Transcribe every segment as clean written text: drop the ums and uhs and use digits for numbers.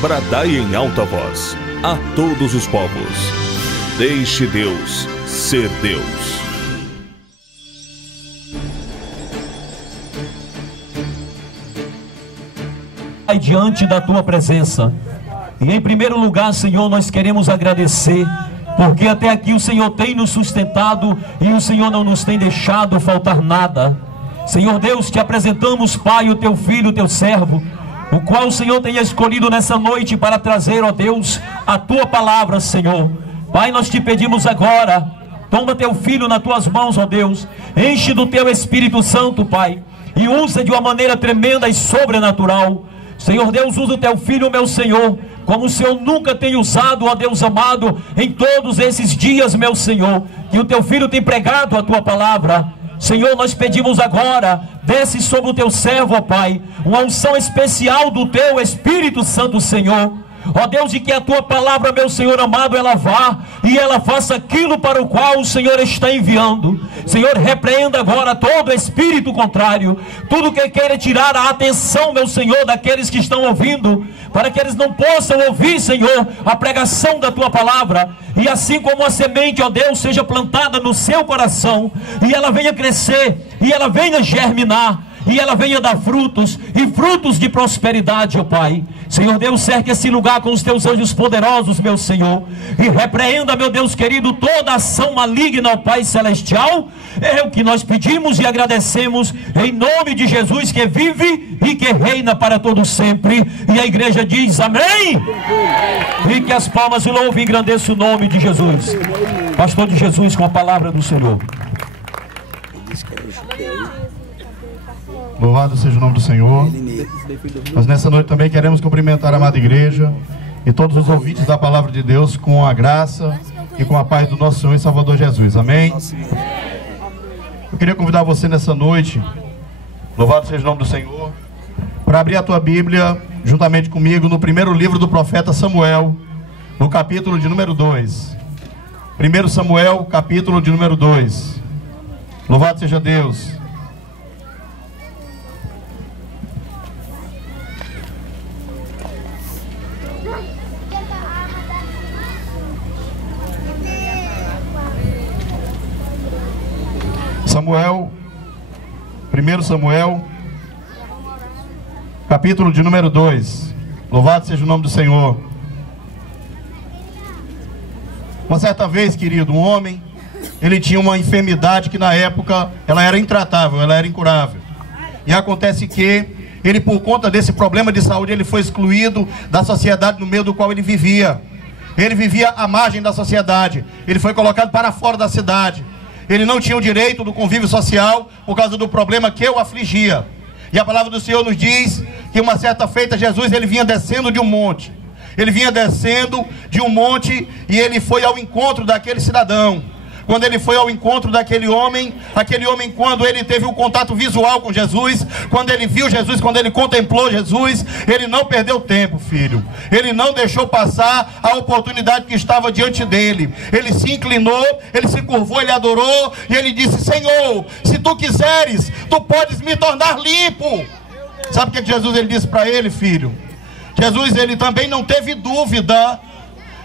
bradai em alta voz a todos os povos. Deixe Deus ser Deus. Diante da tua presença, e em primeiro lugar, Senhor, nós queremos agradecer, porque até aqui o Senhor tem nos sustentado e o Senhor não nos tem deixado faltar nada. Senhor Deus, te apresentamos, Pai, o teu filho, o teu servo, o qual o Senhor tenha escolhido nessa noite para trazer, ó Deus, a tua palavra, Senhor. Pai, nós te pedimos agora, toma teu filho nas tuas mãos, ó Deus, enche do teu Espírito Santo, Pai, e usa de uma maneira tremenda e sobrenatural. Senhor Deus, usa o teu filho, meu Senhor, como o Senhor nunca tem usado, ó Deus amado, em todos esses dias, meu Senhor, que o teu filho tem pregado a tua palavra. Senhor, nós pedimos agora, desce sobre o teu servo, ó Pai, uma unção especial do teu Espírito Santo, Senhor. Ó Deus, de que a tua palavra, meu Senhor amado, ela vá e ela faça aquilo para o qual o Senhor está enviando. Senhor, repreenda agora todo espírito contrário, tudo que queira tirar a atenção, meu Senhor, daqueles que estão ouvindo, para que eles não possam ouvir, Senhor, a pregação da tua palavra. E assim como a semente, ó Deus, seja plantada no seu coração, e ela venha crescer, e ela venha germinar, e ela venha dar frutos, e frutos de prosperidade, ó Pai. Senhor Deus, cerque esse lugar com os teus anjos poderosos, meu Senhor, e repreenda, meu Deus querido, toda ação maligna, ó Pai Celestial. É o que nós pedimos e agradecemos, em nome de Jesus, que vive e que reina para todo sempre. E a igreja diz amém. E que as palmas o louvem e engrandeçam o nome de Jesus. Pastor de Jesus, com a palavra do Senhor. Louvado seja o nome do Senhor. Nós nessa noite também queremos cumprimentar a amada igreja e todos os ouvintes da palavra de Deus com a graça e com a paz do nosso Senhor e Salvador Jesus. Amém? Eu queria convidar você nessa noite, louvado seja o nome do Senhor, para abrir a tua Bíblia juntamente comigo no primeiro livro do profeta Samuel, no capítulo de número 2. 1 Samuel, capítulo de número 2. Louvado seja Deus. Samuel, 1 Samuel, capítulo de número 2. Louvado seja o nome do Senhor. Uma certa vez, querido, um homem, ele tinha uma enfermidade que na época ela era intratável, ela era incurável. E acontece que ele, por conta desse problema de saúde, ele foi excluído da sociedade no meio do qual ele vivia. Ele vivia à margem da sociedade. Ele foi colocado para fora da cidade. Ele não tinha o direito do convívio social por causa do problema que o afligia. E a palavra do Senhor nos diz que uma certa feita Jesus, ele vinha descendo de um monte. Ele vinha descendo de um monte e ele foi ao encontro daquele cidadão. Quando ele foi ao encontro daquele homem, quando ele teve um contato visual com Jesus, quando ele viu Jesus, quando ele contemplou Jesus, ele não perdeu tempo, filho. Ele não deixou passar a oportunidade que estava diante dele. Ele se inclinou, ele se curvou, ele adorou e ele disse: Senhor, se tu quiseres, tu podes me tornar limpo. Sabe o que Jesus ele disse para ele, filho? Jesus, ele também não teve dúvida.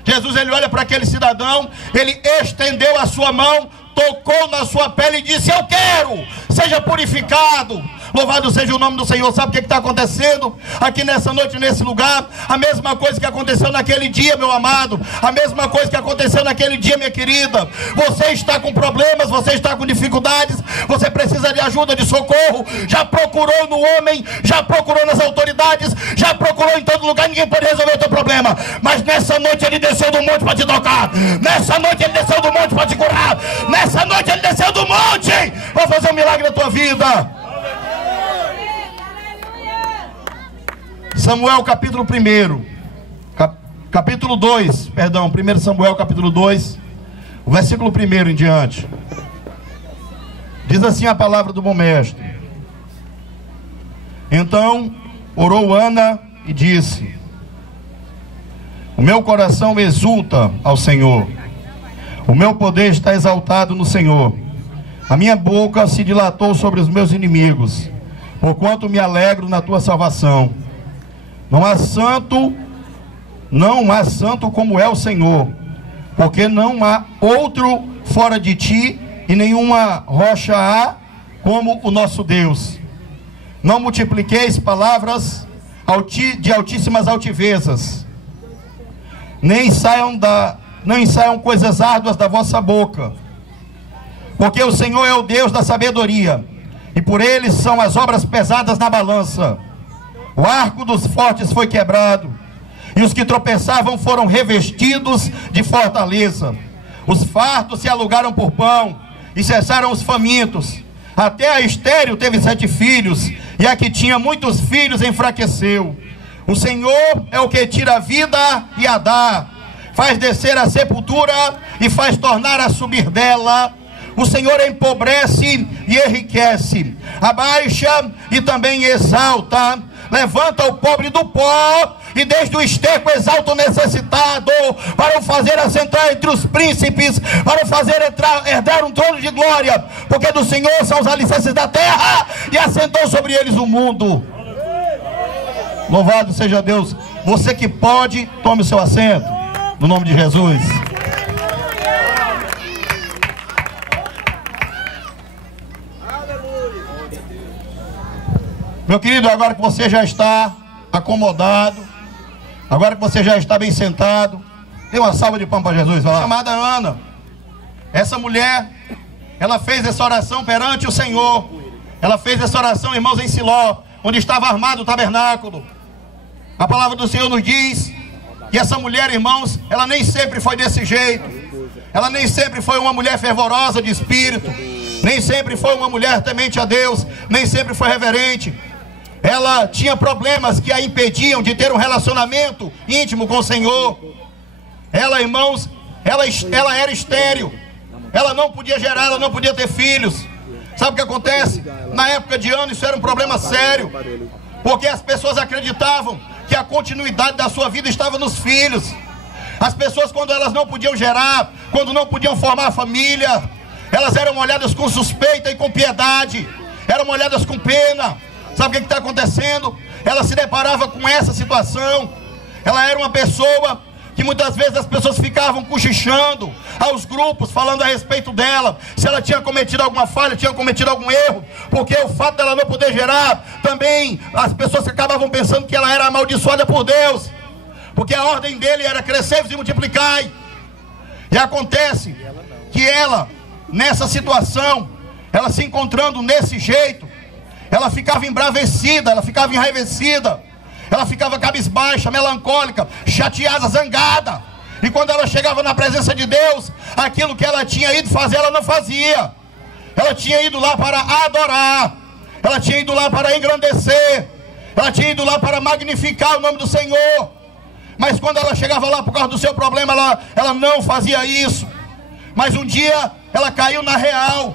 Jesus, ele olha para aquele cidadão, ele estendeu a sua mão, tocou na sua pele e disse: eu quero, seja purificado. Louvado seja o nome do Senhor. Sabe o que está acontecendo aqui nessa noite, nesse lugar? A mesma coisa que aconteceu naquele dia, meu amado. A mesma coisa que aconteceu naquele dia, minha querida. Você está com problemas, você está com dificuldades, você precisa de ajuda, de socorro. Já procurou no homem, já procurou nas autoridades, já procurou em todo lugar, ninguém pode resolver o teu problema. Mas nessa noite ele desceu do monte para te tocar. Nessa noite ele desceu do monte para te curar. Nessa noite ele desceu do monte para fazer um milagre na tua vida. Samuel capítulo 1, capítulo 2, perdão, 1 Samuel capítulo 2, o versículo 1 em diante. Diz assim a palavra do bom mestre: então orou Ana e disse: o meu coração exulta ao Senhor, o meu poder está exaltado no Senhor, a minha boca se dilatou sobre os meus inimigos, porquanto me alegro na tua salvação. Não há santo não há santo como é o Senhor, porque não há outro fora de ti, e nenhuma rocha há como o nosso Deus. Não multipliqueis palavras de altíssimas altivezas, nem saiam coisas árduas da vossa boca, porque o Senhor é o Deus da sabedoria, e por ele são as obras pesadas na balança. O arco dos fortes foi quebrado, e os que tropeçavam foram revestidos de fortaleza. Os fartos se alugaram por pão, e cessaram os famintos. Até a estéril teve 7 filhos, e a que tinha muitos filhos enfraqueceu. O Senhor é o que tira a vida e a dá, faz descer a sepultura e faz tornar a subir dela. O Senhor empobrece e enriquece, abaixa e também exalta, levanta o pobre do pó, e desde o esterco exalta o necessitado, para o fazer assentar entre os príncipes, para o fazer herdar um trono de glória, porque do Senhor são os alicerces da terra, e assentou sobre eles o mundo. Louvado seja Deus. Você que pode, tome o seu assento, no nome de Jesus. Meu querido, agora que você já está acomodado, agora que você já está bem sentado, dê uma salva de palmas para Jesus. Vai lá. Chamada Ana, essa mulher, ela fez essa oração perante o Senhor. Ela fez essa oração, irmãos, em Siló, onde estava armado o tabernáculo. A palavra do Senhor nos diz que essa mulher, irmãos, ela nem sempre foi desse jeito. Ela nem sempre foi uma mulher fervorosa de espírito, nem sempre foi uma mulher temente a Deus, nem sempre foi reverente. Ela tinha problemas que a impediam de ter um relacionamento íntimo com o Senhor. Ela, irmãos, ela era estéril. Ela não podia gerar, ela não podia ter filhos. Sabe o que acontece? Na época de Ana isso era um problema sério, porque as pessoas acreditavam que a continuidade da sua vida estava nos filhos. As pessoas, quando elas não podiam gerar, quando não podiam formar família, elas eram olhadas com suspeita e com piedade, eram olhadas com pena. Sabe o que está acontecendo? Ela se deparava com essa situação. Ela era uma pessoa que muitas vezes as pessoas ficavam cochichando aos grupos, falando a respeito dela, se ela tinha cometido alguma falha, tinha cometido algum erro, porque o fato dela não poder gerar, também as pessoas acabavam pensando que ela era amaldiçoada por Deus, porque a ordem dele era crescer e multiplicar. E acontece que ela, nessa situação, ela se encontrando desse jeito, ela ficava embravecida, ela ficava enraivecida, ela ficava cabisbaixa, melancólica, chateada, zangada. E quando ela chegava na presença de Deus, aquilo que ela tinha ido fazer, ela não fazia. Ela tinha ido lá para adorar, ela tinha ido lá para engrandecer, ela tinha ido lá para magnificar o nome do Senhor. Mas quando ela chegava lá por causa do seu problema, ela não fazia isso. Mas um dia ela caiu na real.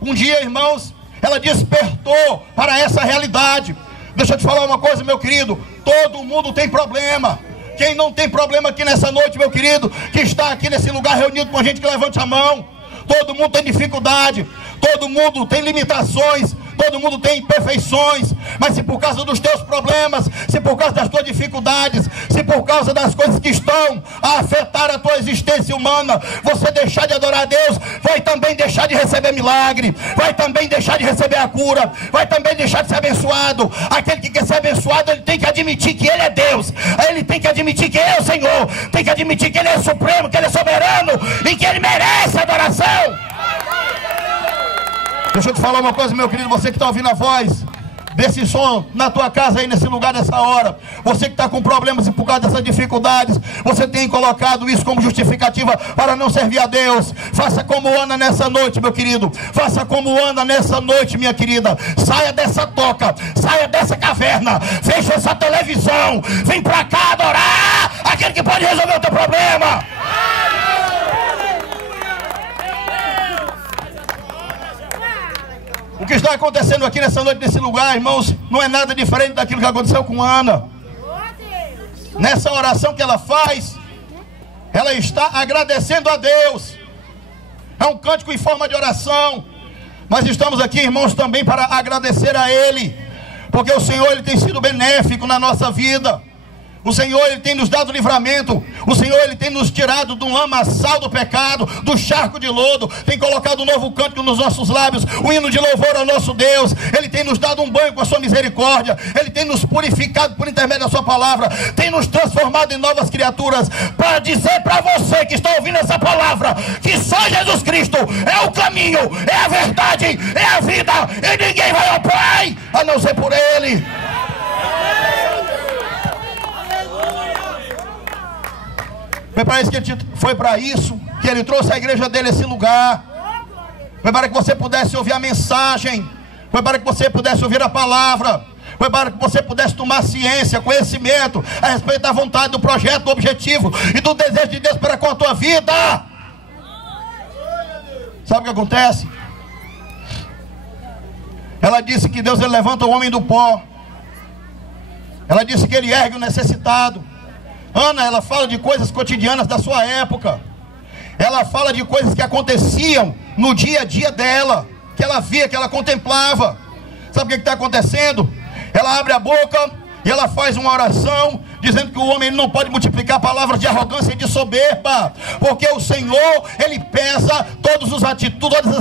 Um dia, irmãos, ela despertou para essa realidade. Deixa eu te falar uma coisa, meu querido, todo mundo tem problema. Quem não tem problema aqui nessa noite, meu querido, que está aqui nesse lugar reunido com a gente, que levante a mão. Todo mundo tem dificuldade, todo mundo tem limitações, todo mundo tem imperfeições. Mas se por causa dos teus problemas, se por causa das tuas dificuldades, se por causa das coisas que estão a afetar a tua existência humana, você deixar de adorar a Deus, vai também deixar de receber milagre, vai também deixar de receber a cura, vai também deixar de ser abençoado. Aquele que quer ser abençoado, ele tem que admitir que ele é Deus, ele tem que admitir que ele é o Senhor, tem que admitir que ele é supremo, que ele é soberano e que ele merece adoração. Deixa eu te falar uma coisa, meu querido, você que está ouvindo a voz desse som na tua casa aí, nesse lugar, nessa hora, você que está com problemas e por causa dessas dificuldades, você tem colocado isso como justificativa para não servir a Deus. Faça como Ana nessa noite, meu querido, faça como Ana nessa noite, minha querida. Saia dessa toca, saia dessa caverna, feche essa televisão, vem para cá adorar aquele que pode resolver o teu problema. O que está acontecendo aqui nessa noite, nesse lugar, irmãos, não é nada diferente daquilo que aconteceu com Ana. Nessa oração que ela faz, ela está agradecendo a Deus. É um cântico em forma de oração. Mas estamos aqui, irmãos, também para agradecer a Ele, porque o Senhor, Ele tem sido benéfico na nossa vida. O Senhor, Ele tem nos dado livramento. O Senhor, Ele tem nos tirado do lamaçal do pecado, do charco de lodo. Tem colocado um novo cântico nos nossos lábios, um hino de louvor ao nosso Deus. Ele tem nos dado um banho com a sua misericórdia. Ele tem nos purificado por intermédio da sua palavra. Tem nos transformado em novas criaturas. Para dizer para você que está ouvindo essa palavra, que só Jesus Cristo é o caminho, é a verdade, é a vida. E ninguém vai ao Pai a não ser por Ele. Foi para isso que Ele trouxe a igreja dele a esse lugar. Foi para que você pudesse ouvir a mensagem. Foi para que você pudesse ouvir a palavra. Foi para que você pudesse tomar ciência, conhecimento a respeito da vontade, do projeto, do objetivo e do desejo de Deus para com a tua vida. Sabe o que acontece? Ela disse que Deus, Ele levanta o homem do pó. Ela disse que Ele ergue o necessitado. Ana, ela fala de coisas cotidianas da sua época. Ela fala de coisas que aconteciam no dia a dia dela, que ela via, que ela contemplava. Sabe o que está acontecendo? Ela abre a boca e ela faz uma oração dizendo que o homem não pode multiplicar palavras de arrogância e de soberba, porque o Senhor, Ele pesa todas as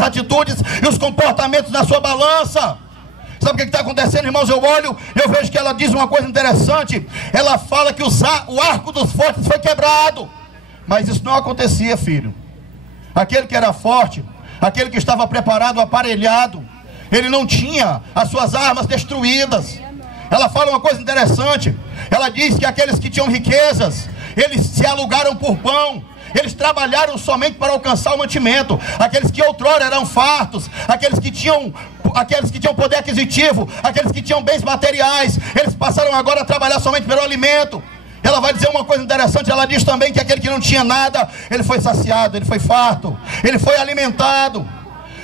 atitudes e os comportamentos na sua balança. Sabe o que está acontecendo, irmãos? Eu olho, eu vejo que ela diz uma coisa interessante. Ela fala que o arco dos fortes foi quebrado. Mas isso não acontecia, filho. Aquele que era forte, aquele que estava preparado, aparelhado, ele não tinha as suas armas destruídas. Ela fala uma coisa interessante. Ela diz que aqueles que tinham riquezas, eles se alugaram por pão. Eles trabalharam somente para alcançar o mantimento. Aqueles que outrora eram fartos, aqueles que tinham poder aquisitivo, aqueles que tinham bens materiais, eles passaram agora a trabalhar somente pelo alimento. Ela vai dizer uma coisa interessante. Ela diz também que aquele que não tinha nada, ele foi saciado, ele foi farto, ele foi alimentado.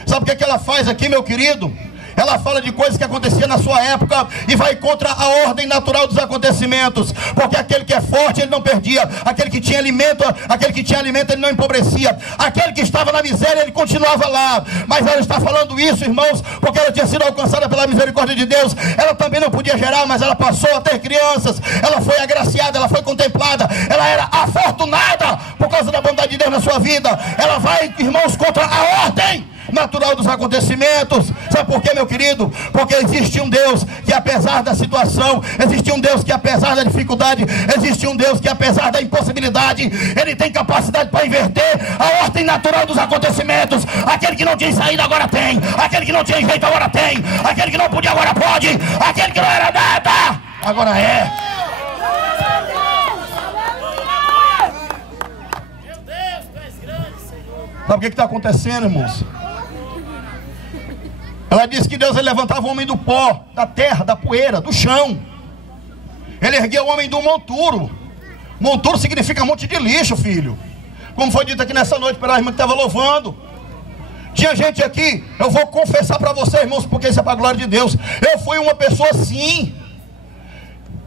Sabe o que ela faz aqui, meu querido? Ela fala de coisas que aconteciam na sua época e vai contra a ordem natural dos acontecimentos. Porque aquele que é forte, ele não perdia. Aquele que tinha alimento, ele não empobrecia. Aquele que estava na miséria, ele continuava lá. Mas ela está falando isso, irmãos, porque ela tinha sido alcançada pela misericórdia de Deus. Ela também não podia gerar, mas ela passou a ter crianças. Ela foi agraciada, ela foi contemplada. Ela era afortunada por causa da bondade de Deus na sua vida. Ela vai, irmãos, contra a ordem natural dos acontecimentos. Sabe por quê, meu querido? Porque existe um Deus que, apesar da situação, existe um Deus que, apesar da dificuldade, existe um Deus que, apesar da impossibilidade, Ele tem capacidade para inverter a ordem natural dos acontecimentos. Aquele que não tinha saída agora tem, aquele que não tinha jeito agora tem, aquele que não podia agora pode, aquele que não era nada agora é. Sabe o que está acontecendo, irmãos? Ela disse que Deus, Ele levantava o homem do pó, da terra, da poeira, do chão. Ele erguia o homem do monturo. Monturo significa monte de lixo, filho. Como foi dito aqui nessa noite pela irmã que estava louvando. Tinha gente aqui, eu vou confessar para vocês, irmãos, porque isso é para a glória de Deus. Eu fui uma pessoa assim.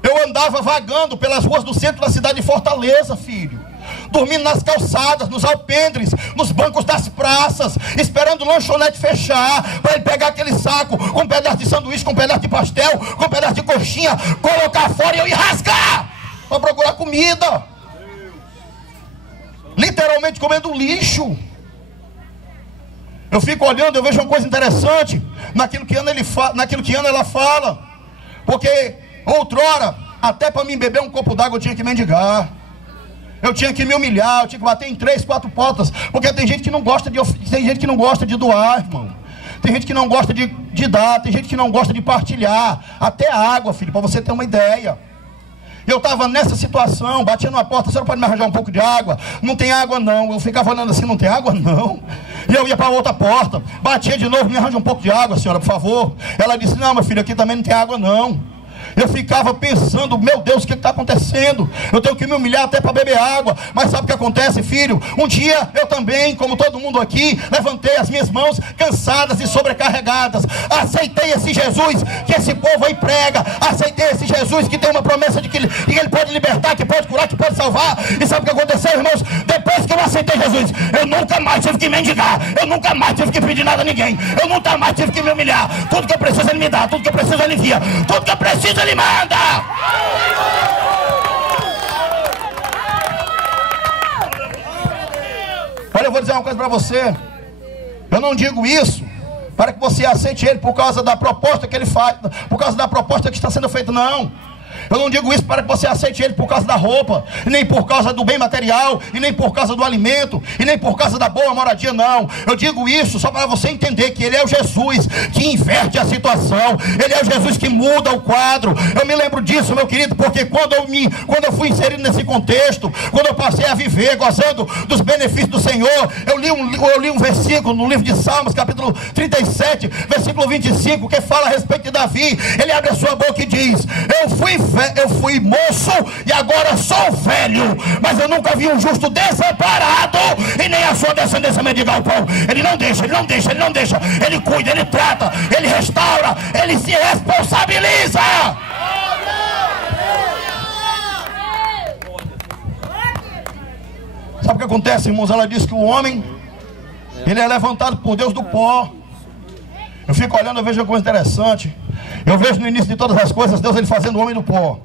Eu andava vagando pelas ruas do centro da cidade de Fortaleza, filho. Dormindo nas calçadas, nos alpendres, nos bancos das praças, esperando o lanchonete fechar, para ele pegar aquele saco com um pedaço de sanduíche, com um pedaço de pastel, com um pedaço de coxinha, colocar fora e eu ir rasgar para procurar comida. Literalmente comendo lixo. Eu fico olhando, eu vejo uma coisa interessante naquilo que Ana ela fala. Porque outrora, até para mim beber um copo d'água eu tinha que mendigar. Eu tinha que me humilhar, eu tinha que bater em 3, 4 portas. Porque tem gente que não gosta de doar, irmão. Tem gente que não gosta de dar, tem gente que não gosta de partilhar. Até água, filho, para você ter uma ideia. Eu estava nessa situação, batia numa porta, você não pode me arranjar um pouco de água? Não tem água não. Eu ficava olhando assim, não tem água não. E eu ia para outra porta, batia de novo, me arranja um pouco de água, senhora, por favor. Ela disse, não, meu filho, aqui também não tem água não. Eu ficava pensando, meu Deus, o que está acontecendo? Eu tenho que me humilhar até para beber água. Mas sabe o que acontece, filho? Um dia eu também, como todo mundo aqui, levantei as minhas mãos cansadas e sobrecarregadas. Aceitei esse Jesus que esse povo aí prega. Aceitei esse Jesus que tem uma promessa de que ele pode libertar, que pode curar, que pode salvar. E sabe o que aconteceu, irmãos? Depois que eu aceitei Jesus, eu nunca mais tive que mendigar. Eu nunca mais tive que pedir nada a ninguém. Eu nunca mais tive que me humilhar. Tudo que eu preciso Ele me dá, tudo que eu preciso Ele envia, tudo que eu preciso Ele manda. eu vou dizer uma coisa para você. Eu não digo isso para que você aceite ele por causa da proposta que ele faz, por causa da proposta que está sendo feita, não. Eu não digo isso para que você aceite ele por causa da roupa, e nem por causa do bem material, e nem por causa do alimento, e nem por causa da boa moradia, não. Eu digo isso só para você entender que ele é o Jesus que inverte a situação, ele é o Jesus que muda o quadro. Eu me lembro disso, meu querido, porque quando eu fui inserido nesse contexto, quando eu passei a viver gozando dos benefícios do Senhor, eu li um versículo no livro de Salmos, capítulo 37, versículo 25, que fala a respeito de Davi. Ele abre a sua boca e diz: eu fui moço e agora sou velho, mas eu nunca vi um justo desamparado e nem a sua descendência mendigar o pão. Ele não deixa, ele cuida, ele trata, ele restaura, ele se responsabiliza. Sabe o que acontece, irmãos? Ela diz que o homem, ele é levantado por Deus do pó. Eu fico olhando, eu vejo uma coisa interessante. Eu vejo no início de todas as coisas Deus ele fazendo o homem do pó.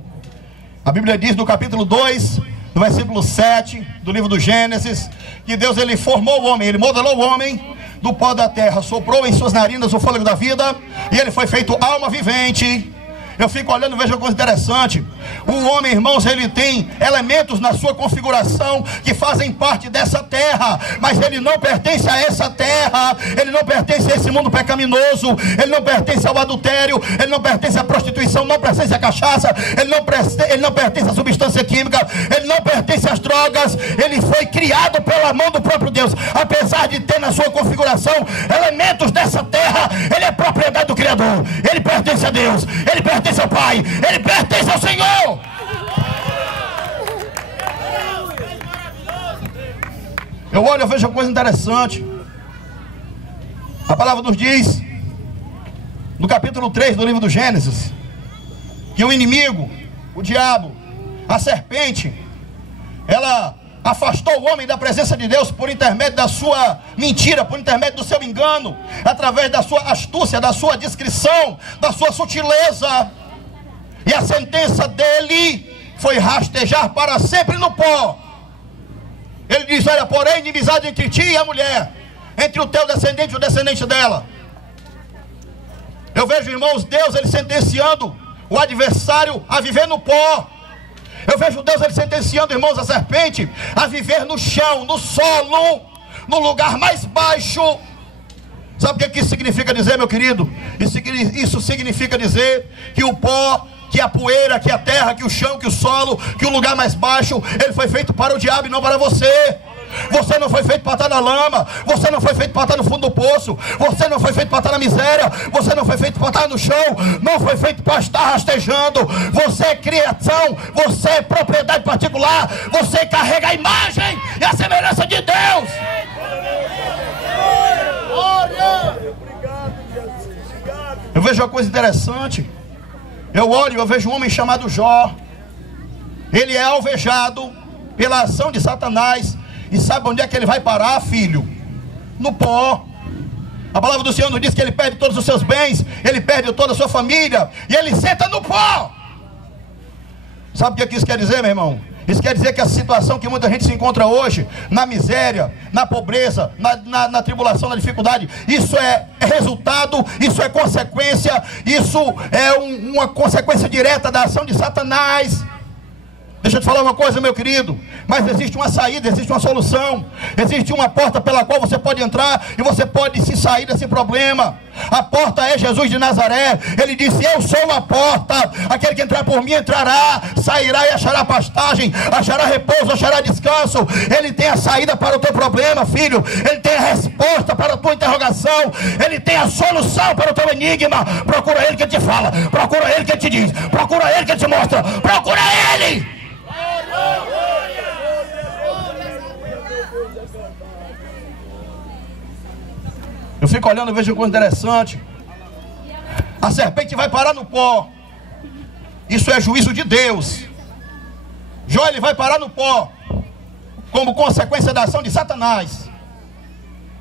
A Bíblia diz no capítulo 2, no versículo 7 do livro do Gênesis, que Deus ele formou o homem, ele modelou o homem do pó da terra, soprou em suas narinas o fôlego da vida, e ele foi feito alma vivente. Eu fico olhando e vejo uma coisa interessante. O homem, irmãos, ele tem elementos na sua configuração que fazem parte dessa terra, mas ele não pertence a essa terra, ele não pertence a esse mundo pecaminoso, ele não pertence ao adultério, ele não pertence à prostituição, não pertence à cachaça, ele não pertence à substância química, ele não pertence às drogas. Ele foi criado pela mão do próprio Deus. Apesar de ter na sua configuração elementos dessa terra, ele é propriedade do Criador, ele pertence a Deus, ele pertence ao Pai, ele pertence ao Senhor. Eu olho, eu vejo uma coisa interessante. A palavra nos diz no capítulo 3 do livro do Gênesis que o inimigo, o diabo, a serpente, ela afastou o homem da presença de Deus por intermédio da sua mentira, por intermédio do seu engano, através da sua astúcia, da sua discrição, da sua sutileza. E a sentença dele foi rastejar para sempre no pó. Ele diz: olha, porém, inimizade entre ti e a mulher, entre o teu descendente e o descendente dela. Eu vejo, irmãos, Deus ele sentenciando o adversário a viver no pó. Eu vejo Deus ele sentenciando, irmãos, a serpente a viver no chão, no solo, no lugar mais baixo. Sabe o que isso significa dizer, meu querido? Isso significa dizer que o pó, que a poeira, que a terra, que o chão, que o solo, que o lugar mais baixo, ele foi feito para o diabo e não para você. Você não foi feito para estar na lama, você não foi feito para estar no fundo do poço, você não foi feito para estar na miséria, você não foi feito para estar no chão, não foi feito para estar rastejando. Você é criação, você é propriedade particular, você carrega a imagem e a semelhança de Deus. Eu vejo uma coisa interessante. Eu olho, eu vejo um homem chamado Jó. Ele é alvejado pela ação de Satanás. E sabe onde é que ele vai parar, filho? No pó. A palavra do Senhor nos diz que ele perde todos os seus bens, ele perde toda a sua família, e ele senta no pó. Sabe o que isso quer dizer, meu irmão? Isso quer dizer que a situação que muita gente se encontra hoje, na miséria, na pobreza, na tribulação, na dificuldade, isso é resultado, isso é consequência, isso é uma consequência direta da ação de Satanás. Deixa eu te falar uma coisa, meu querido, mas existe uma saída, existe uma solução, existe uma porta pela qual você pode entrar e você pode se sair desse problema. A porta é Jesus de Nazaré. Ele disse: eu sou a porta, aquele que entrar por mim entrará, sairá e achará pastagem, achará repouso, achará descanso. Ele tem a saída para o teu problema, filho, ele tem a resposta para a tua interrogação, ele tem a solução para o teu enigma. Procura ele que te fala, procura ele que te diz, procura ele que te mostra, procura ele. Eu fico olhando e vejo uma coisa interessante. A serpente vai parar no pó. Isso é juízo de Deus. Jó ele vai parar no pó como consequência da ação de Satanás.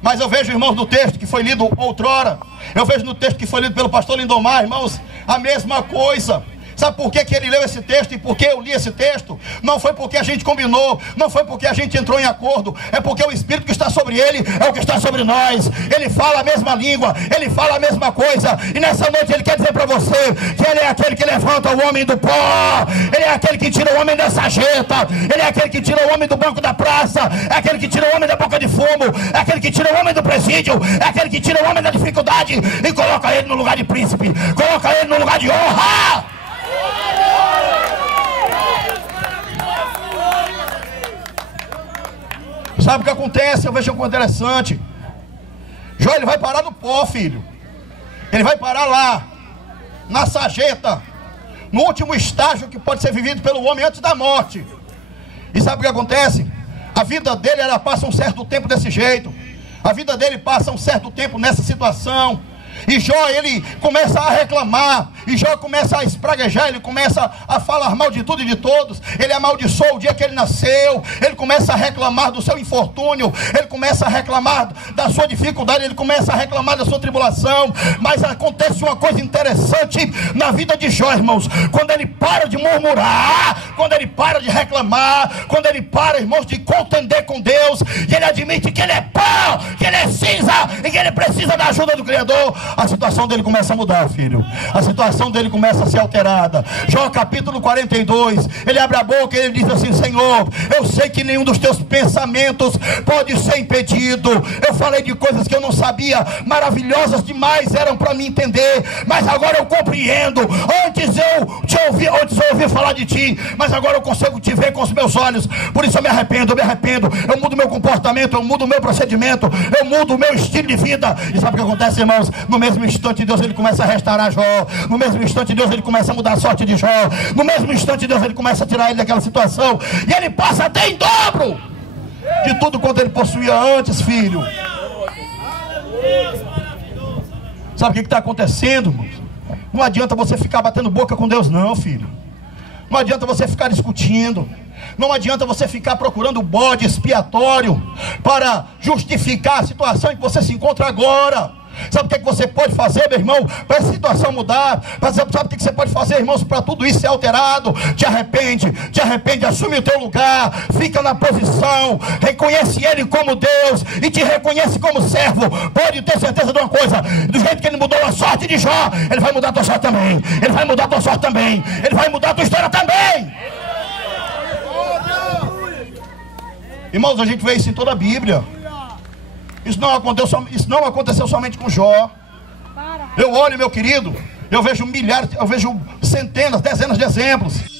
Mas eu vejo, irmãos, no texto que foi lido outrora, eu vejo no texto que foi lido pelo pastor Lindomar, irmãos, a mesma coisa. Sabe por que ele leu esse texto e por que eu li esse texto? Não foi porque a gente combinou, não foi porque a gente entrou em acordo, é porque o Espírito que está sobre ele é o que está sobre nós. Ele fala a mesma língua, ele fala a mesma coisa, e nessa noite ele quer dizer para você que ele é aquele que levanta o homem do pó, ele é aquele que tira o homem da sarjeta, ele é aquele que tira o homem do banco da praça, é aquele que tira o homem da boca de fumo, é aquele que tira o homem do presídio, é aquele que tira o homem da dificuldade e coloca ele no lugar de príncipe, coloca ele no lugar de honra. Sabe o que acontece? Eu vejo algo interessante. Jó, ele vai parar no pó, filho. Ele vai parar lá, na sarjeta, no último estágio que pode ser vivido pelo homem antes da morte. E sabe o que acontece? A vida dele, ela passa um certo tempo desse jeito. A vida dele passa um certo tempo nessa situação. E Jó, ele começa a reclamar, e Jó começa a espraguejar, ele começa a falar mal de tudo e de todos. Ele amaldiçoa o dia que ele nasceu, ele começa a reclamar do seu infortúnio, ele começa a reclamar da sua dificuldade, ele começa a reclamar da sua tribulação. Mas acontece uma coisa interessante na vida de Jó, irmãos. Quando ele para de murmurar, quando ele para de reclamar, quando ele para, irmãos, de contender com Deus, e ele admite que ele é pó, que ele é cinza, e que ele precisa da ajuda do Criador, a situação dele começa a mudar, filho. A situação dele começa a ser alterada. Jó capítulo 42, ele abre a boca e ele diz assim: Senhor, eu sei que nenhum dos teus pensamentos pode ser impedido. Eu falei de coisas que eu não sabia, maravilhosas demais eram para mim entender, mas agora eu compreendo. Antes eu ouvi falar de ti, mas agora eu consigo te ver com os meus olhos. Por isso eu me arrependo, eu mudo meu comportamento, eu mudo meu procedimento, eu mudo o meu estilo de vida. E sabe o que acontece, irmãos? No mesmo instante Deus, ele começa a restaurar Jó. No mesmo instante Deus, ele começa a mudar a sorte de Jó. No mesmo instante Deus, ele começa a tirar ele daquela situação, e ele passa até em dobro de tudo quanto ele possuía antes, filho. Sabe o que está acontecendo, irmãos? Não adianta você ficar batendo boca com Deus não, filho. Não adianta você ficar discutindo. Não adianta você ficar procurando bode expiatório para justificar a situação em que você se encontra agora. Sabe o que você pode fazer, meu irmão, para essa situação mudar? Sabe o que você pode fazer, irmãos, para tudo isso ser alterado? Te arrepende, assume o teu lugar, fica na posição, reconhece Ele como Deus e te reconhece como servo. Pode ter certeza de uma coisa: do jeito que Ele mudou a sorte de Jó, Ele vai mudar a tua sorte também. Ele vai mudar a tua sorte também. Ele vai mudar a tua história também. Irmãos, a gente vê isso em toda a Bíblia. Isso não aconteceu somente com Jó. Eu olho, meu querido, eu vejo milhares, eu vejo centenas, dezenas de exemplos.